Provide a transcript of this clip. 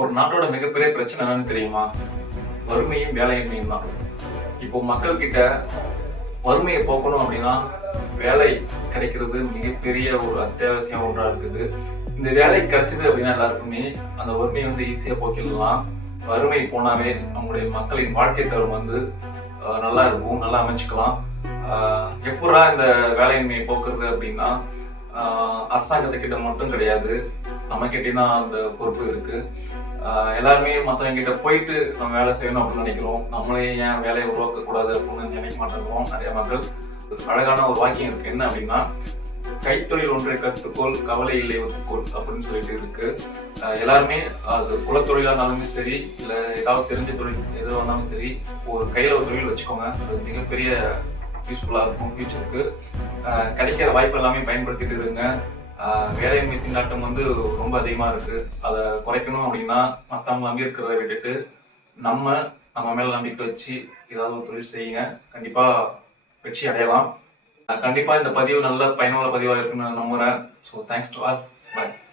ஒரு நாட்டோட மிகப்பெரிய பிரச்சனை என்னன்னு தெரியுமா? வறுமையும் வேலையின்மையும் தான். இப்போ மக்கள் கிட்ட வறுமையை போக்கணும் அப்படின்னா வேலை கிடைக்கிறது மிகப்பெரிய ஒரு அத்தியாவசியம் ஒன்றா இருக்குது. இந்த வேலை கிடைச்சது அப்படின்னா எல்லாருக்குமே அந்த வறுமையை ஈஸியா போக்கிடலாம். வறுமை போனாவே நம்முடைய மக்களின் வாழ்க்கை தரம் நல்லா இருக்கும், நல்லா அமைச்சுக்கலாம். எப்படா இந்த வேலையின்மையை போக்குறது அப்படின்னா அரசாங்கத்துக்கிட்ட மட்டும் கிடையாது, நம்ம கிட்டேயும் அந்த பொறுப்பு இருக்கு. எல்லாருமே மற்றவங்க கிட்ட போயிட்டு நம்ம வேலை செய்யணும் அப்படின்னு நினைக்கிறோம். நம்மளே ஏன் வேலையை உருவாக்க கூடாது அப்படின்னு நினைக்க மாட்டேங்கிறோம் நிறைய மக்கள். அழகான ஒரு வாக்கியம் இருக்கு, என்ன அப்படின்னா, கைத்தொழில் ஒன்றை கற்றுக்கோள், கவலை இல்லை ஒத்துக்கோள் அப்படின்னு சொல்லிட்டு இருக்கு. எல்லாருமே அது குலத்தொழிலா இருந்தாலுமே சரி, இல்ல ஏதாவது தெரிஞ்ச தொழில் எது வந்தாலும் சரி, ஒரு கையில ஒரு தொழில் வச்சுக்கோங்க. அது மிகப்பெரிய யூஸ்ஃபுல்லா இருக்கும் ஃபியூச்சருக்கு. கிடைக்கிற வாய்ப்பு எல்லாமே பயன்படுத்திட்டு இருங்க. வேலையின்மை திண்டாட்டம் ரொம்ப அதிகமா இருக்கு. அதை குறைக்கணும் அப்படின்னா மற்றவங்க நம்பி இருக்கிறத விட்டுட்டு நம்ம நம்ம மேல நம்பிக்கை வச்சு ஏதாவது ஒரு தொழில் செய்யுங்க. கண்டிப்பா வெற்றி அடையலாம். கண்டிப்பா இந்த பதிவு நல்ல பயனுள்ள பதிவாக இருக்குன்னு நான் நம்புறேன். So thanks to all. Bye.